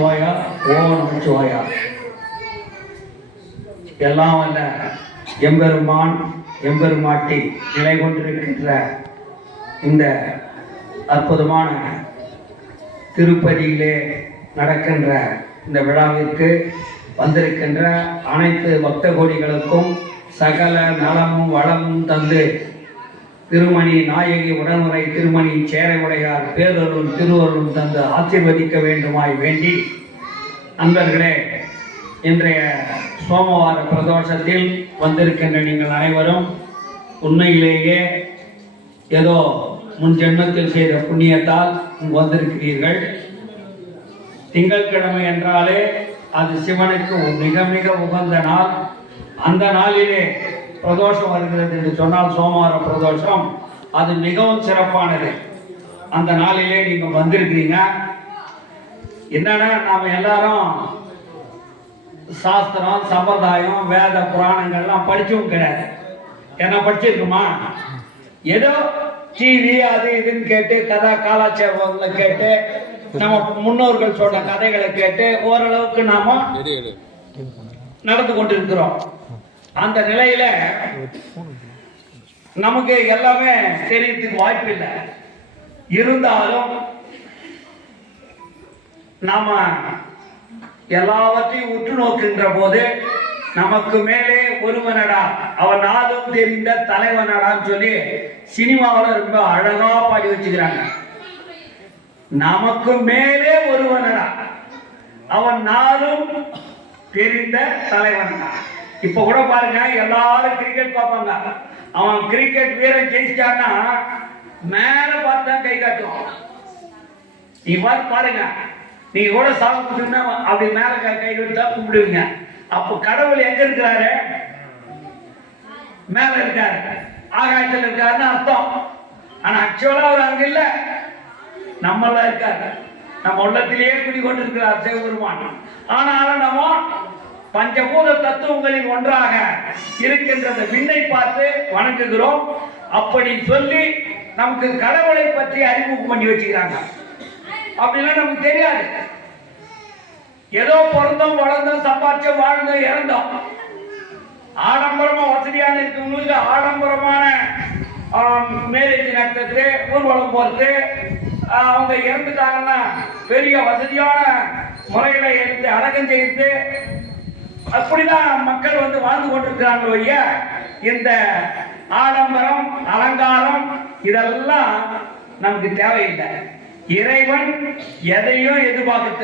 நமச்சிவாயா. எல்லாம் வல்ல எம்பெருமான் எம்பெருமாட்டி நிலை கொண்டிருக்கின்ற இந்த அற்புதமான திருப்பதியிலே நடக்கின்ற இந்த விழாவிற்கு வந்திருக்கின்ற அனைத்து பக்த கோடிகளுக்கும் சகல நலமும் வளமும் தந்து திருமணி நாயகி உடனுரை திருமணி சேரையுடையார் பேரருளும் திருவருளும் தந்து ஆசீர்வதிக்க வேண்டுமாய் வேண்டி, நண்பர்களே, இன்றைய சோமவார பிரதோஷத்தில் வந்திருக்கின்ற நீங்கள் அனைவரும் உண்மையிலேயே ஏதோ முன் ஜென்மத்தில் செய்த புண்ணியத்தால் வந்திருக்கிறீர்கள். திங்கட்கிழமை என்றாலே அது சிவனுக்கு மிக மிக உகந்த நாள். அந்த நாளிலே பிரதோஷம் வருகிறது என்று சொன்னால் சோமவார பிரதோஷம் அது மிகவும் சிறப்பானது. அந்த நாளிலே நீங்கள் வந்திருக்கிறீங்க. என்னன்னா, நாம் எல்லாரும் சாஸ்திரம் சம்பிரதாயம் வேத புராணங்கள்லாம் படிச்சவும் கிடையாது. என்ன படிச்சிருக்குமா? ஏதோ டிவி அது இதுன்னு கேட்டு கதை காலாச்சாரங்களை கேட்டு நம்ம முன்னோர்கள் சொன்ன கதைகளை கேட்டு ஓரளவுக்கு நாம நடந்து கொண்டிருக்கிறோம். அந்த நிலையில நமக்கு எல்லாமே தெரியறதுக்கு வாய்ப்பு இல்லை. இருந்தாலும் நாம எல்லாவற்றையும் உற்று நோக்கின்ற போது நமக்கு மேலே ஒருவனடா அவன் நாளும் தெரிந்த தலைவனடான்னு சொல்லி சினிமாவில் ரொம்ப அழகா பாடி வச்சுக்கிறாங்க. நமக்கு மேலே ஒருவனடா அவன் நாளும் தெரிந்த தலைவனடா. இப்ப கூட பாருங்க, எல்லாரும் கிரிக்கெட் பார்ப்பாங்க. அவன் கிரிக்கெட் வீரன் ஜெயிச்சான்னா மேல பார்த்தா கை காட்டுவான். இவ்வாறு பாருங்க, நீங்க கூட சாப்பிட்டு அப்படி மேல கை கட்டா கும்பிடுவீங்க. அப்போ கடவுள் எங்க இருக்கிறாரு? மேல இருக்காரு, ஆகாயத்தில் இருக்காருன்னு அர்த்தம். ஆனா ஆக்சுவலா அவர் அங்க இல்ல, நம்மள இருக்காரு. நம்ம உள்ளத்திலேயே குடிக்கொண்டு இருக்கிறார் சிவபெருமான். ஆனாலும் நம்ம பஞ்சபூத தத்துவங்களில் ஒன்றாக இருக்கின்ற விண்ணை பார்த்து வணங்குகிறோம். அப்படி சொல்லி நமக்கு கடவுளை பற்றி அறிமுகம் பண்ணி வச்சுக்கிறாங்க. அப்படிலாம் நமக்கு தெரியாது. ஏதோ பிறந்தோம் வளர்ந்தோம் சம்பாதிச்சோம் வாழ்ந்தோம் இறந்தோம். ஆடம்பரமா வசதியான இருக்கவங்களுக்கு ஆடம்பரமான மேரேஜ் நடத்துறது, ஊர்வலம் போறது, அவங்க இறந்துட்டாங்கன்னா பெரிய வசதியான முறைகளை எடுத்து அடக்கம் செய்து அப்படிதான் மக்கள் வாழ்ந்து கொண்டிருக்கிறாங்க. ஐயா, இந்த ஆடம்பரம் அலங்காரம் இதெல்லாம் நமக்கு தேவையில்லை. இறைவன் எதையும் எதிர்பார்க்க